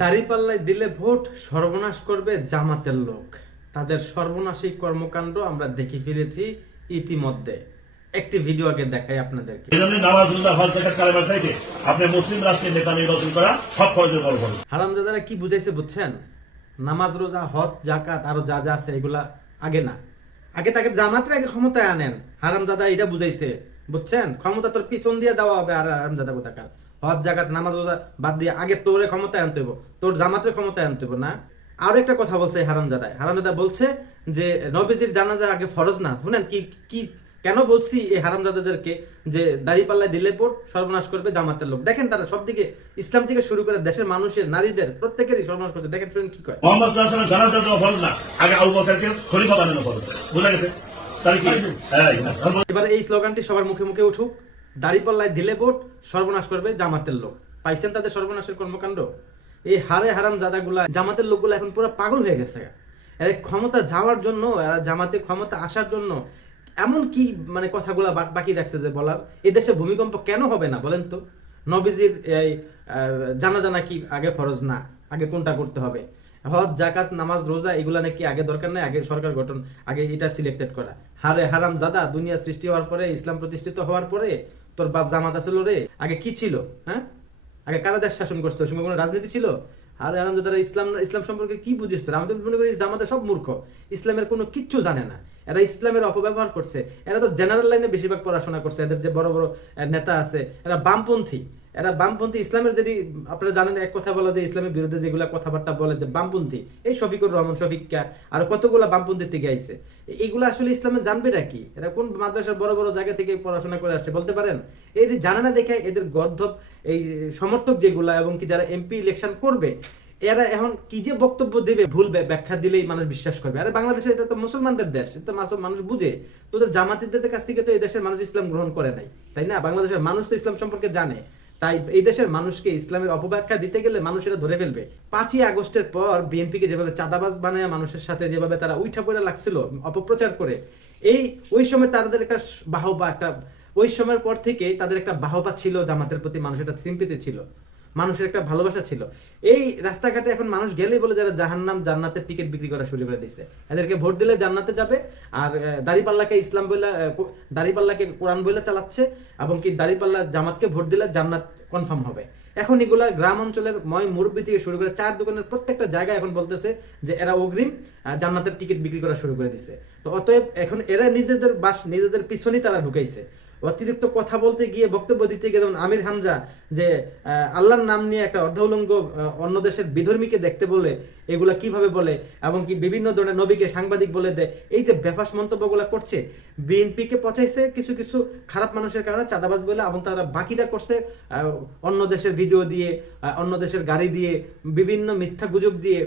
দাড়িপাল্লায় দিলে ভোট সর্বনাশ করবে জামাতের লোক। তাদের সর্বনাশী কর্মকাণ্ড আমরা দেখে ফেলেছি ইতিমধ্যে। একটি ভিডিও আগে দেখাই আপনাদেরকে। আপনি মুসলিম রাষ্ট্রের নেতা নির্বাচন করা সব ফরজের বড় হারামজাদারা কি বুঝাইছে বুঝছেন? নামাজ রোজা হজ জাকাত আরও যা যা আছে এগুলা আগে না। আগে তাকে জামাতের আগে ক্ষমতায় আনেন। হারামজাদা এটা বুঝাইছে। বুঝছেন? ক্ষমতা তোর পিছন দিয়ে দেওয়া হবে আর হারামজাদা কোথাকার? হজ জাকাত নামাজ রোজা বাদ দিয়ে আগে তোরে ক্ষমতায় আনতে হইব। তোর জামাতের ক্ষমতায় আনতে হইব না। আরও একটা কথা বলছে হারামজাদায়। হারামজাদা বলছে যে নবীজির জানাজা আগে ফরজ না। শুনেন কি কি কেন বলছি এই হারামজাদাদেরকে যে দাড়িপাল্লায় দিলে পর সর্বনাশ করবে জামাতের লোক? দেখেন তারা সব দিকে ইসলাম থেকে শুরু করে দেশের মানুষের নারীদের প্রত্যেকেরই সর্বনাশ করছে। দেখেন শুনেন কি কয়। মোহাম্মদ জানাজা দেওয়া ফরজ না। আগে আবু বকরকে খলিফা বানানো ফরজ। বুঝা গেছে? হ্যাঁ এবার এই স্লোগানটি সবার মুখে মুখে উঠুক। দাড়িপাল্লায় দিলে ভোট সর্বনাশ করবে জামাতের লোক। পাইছেন তাদের সর্বনাশের কর্মকাণ্ড? এই হারে হারাম জাদাগুলা জামাতের লোকগুলো এখন পুরো পাগল হয়ে গেছে। এর ক্ষমতা যাওয়ার জন্য এরা জামাতে ক্ষমতা আসার জন্য এমন কি মানে কথাগুলা বাকি রাখছে যে বলার? এই দেশে ভূমিকম্প কেন হবে না বলেন তো? নবীজির এই আহ, জানাজা নাকি আগে ফরজ না? আগে কোনটা করতে হবে? হজ জাকাত নামাজ রোজা এগুলা নাকি আগে দরকার নাই? আগে সরকার গঠন আগে এটা সিলেক্টেড করা। হারে হারাম জাদা দুনিয়া সৃষ্টি হওয়ার পরে ইসলাম প্রতিষ্ঠিত হওয়ার পরে তোর বাপ জামাত ছিল রে, আগে কি ছিল হ্যাঁ? আগে কারা দেশ শাসন করছে? সময় কোনো রাজনীতি ছিল? আর তারা ইসলাম ইসলাম সম্পর্কে কি বুঝিস তোরা? আমাদের মনে করি জামাতে সব মূর্খ। ইসলামের কোনো কিচ্ছু জানে না। এরা ইসলামের অপব্যবহার করছে। এরা তো জেনারেল লাইনে বেশিরভাগ পড়াশোনা করছে। এদের যে বড় বড় নেতা আছে, এরা বামপন্থী। এরা বামপন্থী, ইসলামের যদি আপনারা জানেন, এক কথা বলা যে ইসলামের বিরুদ্ধে যেগুলা কথাবার্তা বলে যে বামপন্থী। এই শফিকুর রহমান, শফিকা আর কতগুলা বামপন্থীর থেকে আইছে? এগুলো আসলে ইসলামে জানবে নাকি? এরা কোন মাদ্রাসার বড় বড় জায়গা থেকে পড়াশোনা করে আসছে, বলতে পারেন? এই যে জানে না দেখে এদের গর্ধব, এই সমর্থক যেগুলা এবং কি যারা এমপি ইলেকশন করবে, এরা এখন কি যে বক্তব্য দেবে, ভুল ব্যাখ্যা দিলেই মানুষ বিশ্বাস করবে। আরে বাংলাদেশে এটা তো মুসলমানদের দেশ, এটা মানুষ বুঝে। তোদের জামাতিদের কাছ থেকে তো এই দেশের মানুষ ইসলাম গ্রহণ করে নাই, তাই না? বাংলাদেশের মানুষ তো ইসলাম সম্পর্কে জানে। তাই এই দেশের মানুষকে ইসলামের অপব্যাখ্যা দিতে গেলে মানুষ এটা ধরে ফেলবে। পাঁচই আগস্টের পর বিএনপিকে যেভাবে চাঁদাবাজ বানায়, মানুষের সাথে যেভাবে তারা উইঠা পড়ে লাগছিল, অপপ্রচার করে, এই, ওই সময় তাদের একটা বাহবা, একটা, ওই সময়ের পর থেকে তাদের একটা বাহবা ছিল জামাতের প্রতি মানুষের সিম্পিতে ছিল। মানুষের একটা ভালোবাসা ছিল। এই রাস্তাঘাটে এখন মানুষ গেলেই বলে যারা জাহান্নাম জান্নাতের টিকিট বিক্রি করা শুরু করে দিচ্ছে এদেরকে ভোট দিলে জান্নাতে যাবে আর দাড়িপাল্লাকে ইসলাম বইলা দাড়িপাল্লাকে কোরআন বইলা চালাচ্ছে এবং কি দাড়িপাল্লা জামাতকে ভোট দিলে জান্নাত কনফার্ম হবে। এখন এগুলা গ্রাম অঞ্চলের ময় মুরব্বী থেকে শুরু করে চার দোকানের প্রত্যেকটা জায়গায় এখন বলতেছে যে এরা অগ্রিম জান্নাতের টিকিট বিক্রি করা শুরু করে দিছে। তো অতএব এখন এরা নিজেদের বাস, নিজেদের পিছনেই তারা ঢুকাইছে। অতিরিক্ত কথা বলতে গিয়ে বক্তব্য দিতে গিয়ে যেমন আমির হামজা যে আল্লাহর নাম নিয়ে একটা অর্ধউলঙ্গ আহ, অন্য দেশের বিধর্মীকে দেখতে বলে এগুলা কীভাবে বলে? এবং কি বিভিন্ন ধরনের নবীকে সাংবাদিক বলে দেয়? এই যে বেফাস মন্তব্যগুলো করছে বিএনপিকে পচাইছে কিছু কিছু খারাপ মানুষের কারণে চাঁদাবাজ বলে এবং তারা বাকিটা করছে অন্য দেশের ভিডিও দিয়ে অন্য দেশের গাড়ি দিয়ে বিভিন্ন মিথ্যা গুজব দিয়ে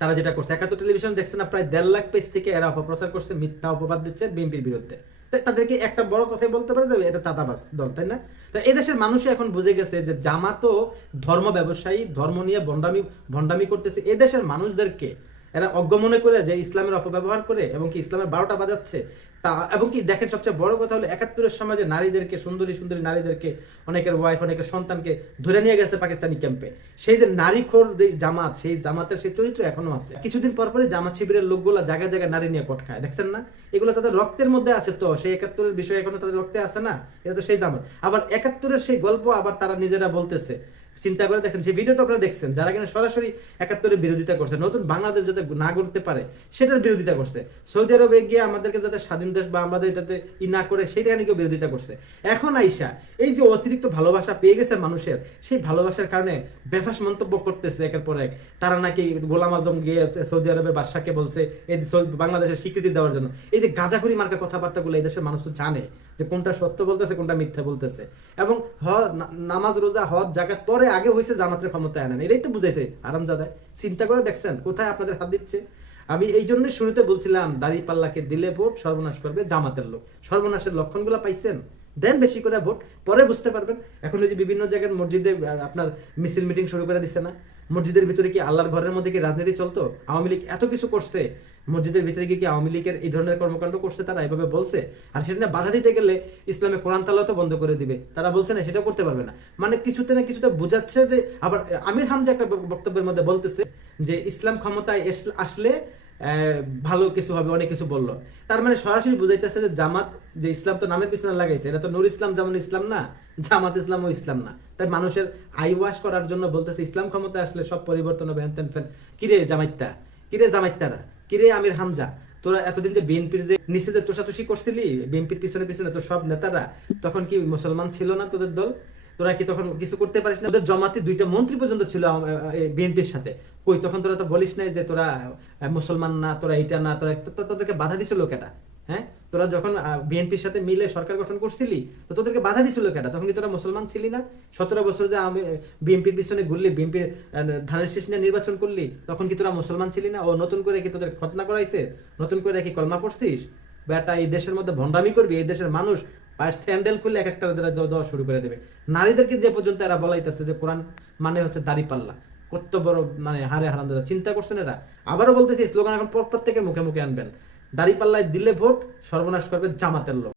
তারা যেটা করছে। একাত্তর টেলিভিশন দেখছে না প্রায় দেড় লাখ পেজ থেকে এরা অপপ্রচার করছে মিথ্যা অপবাদ দিচ্ছে বিএনপির বিরুদ্ধে। তাদেরকে একটা বড় কথাই বলতে পারে যে এটা চাতাবাস দল, তাই না? তা এদেশের মানুষও মানুষ এখন বুঝে গেছে যে জামাতও ধর্ম ব্যবসায়ী, ধর্ম নিয়ে ভণ্ডামি ভণ্ডামি করতেছে। এদেশের দেশের মানুষদেরকে এরা অজ্ঞ মনে করে যে ইসলামের অপব্যবহার করে এবং কি ইসলামের বারোটা বাজাচ্ছে, তা এবং কি দেখেন সবচেয়ে বড় কথা হলো একাত্তরের সময় যে নারীদেরকে, সুন্দরী সুন্দরী নারীদেরকে অনেকের ওয়াইফ অনেকের সন্তানকে ধরে নিয়ে গেছে পাকিস্তানি ক্যাম্পে সেই যে নারী খোর জামাত, সেই জামাতের সেই চরিত্র এখনও আছে। কিছুদিন পর পরে জামাত শিবিরের লোকগুলা জায়গায় জায়গায় নারী নিয়ে কট খায়, দেখছেন না? এগুলো তাদের রক্তের মধ্যে আছে তো, সেই একাত্তরের বিষয় এখনও তাদের রক্তে আছে না? এটা তো সেই জামাত। আবার একাত্তরের সেই গল্প আবার তারা নিজেরা বলতেছে চিন্তা করে দেখছেন। সেই ভিডিও তো আপনারা দেখছেন, যারা কিনা সরাসরি একাত্তরের বিরোধিতা করছে, নতুন বাংলাদেশ যাতে না করতে পারে, সেটার বিরোধিতা করছে। সৌদি আরবে গিয়ে আমাদেরকে যাতে স্বাধীন দেশ বা আমাদের এটাতে ই না করে, সেটা নাকি বিরোধিতা করছে। এখন আইসা, এই যে অতিরিক্ত ভালোবাসা পেয়ে গেছে মানুষের, সেই ভালোবাসার কারণে বেফাস মন্তব্য করতেছে একের পর এক। তারা নাকি গোলাম আজম গিয়ে সৌদি আরবের বাদশাকে বলছে, এই বাংলাদেশের স্বীকৃতি দেওয়ার জন্য। এই যে গাজাখুরি মার্কা কথাবার্তাগুলো এই দেশের মানুষ তো জানে। যে কোনটা সত্য বলতেছে, কোনটা মিথ্যা বলতেছে। এবং নামাজ, রোজা, হজ জাকাত পরে আগে হয়েছে জামাতের ক্ষমতায় আনেন এটাই তো বুঝাইছে আরামজাদায় চিন্তা করে দেখছেন, কোথায় আপনাদের হাত দিচ্ছে? আমি এই জন্য শুরুতে বলছিলাম, দাড়ি পাল্লাকে দিলে ভোট, সর্বনাশ করবে জামাতের লোক। সর্বনাশের লক্ষণগুলো পাইছেন? দেন বেশি করে ভোট, পরে বুঝতে পারবেন। এখন ওই যে বিভিন্ন জায়গার মসজিদে আপনার মিছিল, মিটিং শুরু করে দিচ্ছে না। মসজিদের ভিতরে কি আল্লাহর ঘরের মধ্যে কি রাজনীতি চলতো? আওয়ামী লীগ এত কিছু করছে, মসজিদের ভিতরে কি আওয়ামী লীগের এই ধরনের কর্মকাণ্ড করছে তারা? এভাবে বলছে? আর সেটা নিয়ে বাধা দিতে গেলে ইসলামে কোরআন তালাও বন্ধ করে দিবে। তারা বলছে না, সেটা করতে পারবে না। মানে কিছুতে না কিছুটা বোঝাচ্ছে যে, আবার আমির হামজা একটা বক্তব্যের মধ্যে বলতেছে যে, ইসলাম ক্ষমতায় আসলে ভালো কিছু হবে, অনেক কিছু বলল। তার মানে সরাসরি বুঝাইতেছে যে জামাত যে ইসলাম তো নামের পিছনে লাগাইছে, এটা তো নুর ইসলাম যেমন ইসলাম না, জামাত ইসলাম ও ইসলাম না। তাই মানুষের আই ওয়াশ করার জন্য বলতেছে, ইসলাম ক্ষমতা আসলে সব পরিবর্তন হবে হ্যান ফ্যান কিরে জামাইত্তা কিরে জামাইত্তারা? কিরে আমির হামজা? তোরা এতদিন যে বিএনপির যে নিচে যে তোষাতুষি করছিলি, বিএনপির পিছনে পিছনে তো সব নেতারা, তখন কি মুসলমান ছিল না তোদের দল? তোরা কি তখন কিছু করতে পারিস না? ওদের জমাতে দুইটা মন্ত্রী পর্যন্ত ছিল বিএনপির সাথে। কই, তখন তোরা তো বলিস নাই যে তোরা মুসলমান না, তোরা এইটা না, তোরা তোদেরকে বাধা দিছিল কেটা হ্যাঁ? তোরা যখন বিএনপির সাথে মিলে সরকার গঠন করছিলি, তো তোদেরকে বাধা দিছিল কেটা তখন কি তোরা মুসলমান ছিলি না? সতেরো বছর যে আমি বিএনপির পিছনে ঘুরলি, বিএনপির ধানের শেষ নিয়ে নির্বাচন করলি, তখন কি তোরা মুসলমান ছিলি না? ও, নতুন করে কি তোদের খতনা করাইছে? নতুন করে কি কলমা পড়ছিস? বেটা, এই দেশের মধ্যে ভণ্ডামি করবি, এই দেশের মানুষ পায়ের স্যান্ডেল খুলে এক একটা দেওয়া- শুরু করে দেবে। নারীদেরকে যে পর্যন্ত এরা বলাইতেছে যে কোরআন মানে হচ্ছে দাড়ি পাল্লা। কত বড় মানে হারে হারাম দাদা, চিন্তা করছেন এরা? আবারও বলতেছি স্লোগান এখন প্রত্যেকের মুখে মুখে আনবেন। দাড়ি পাল্লায় দিলে ভোট, সর্বনাশ করবে জামাতের লোক।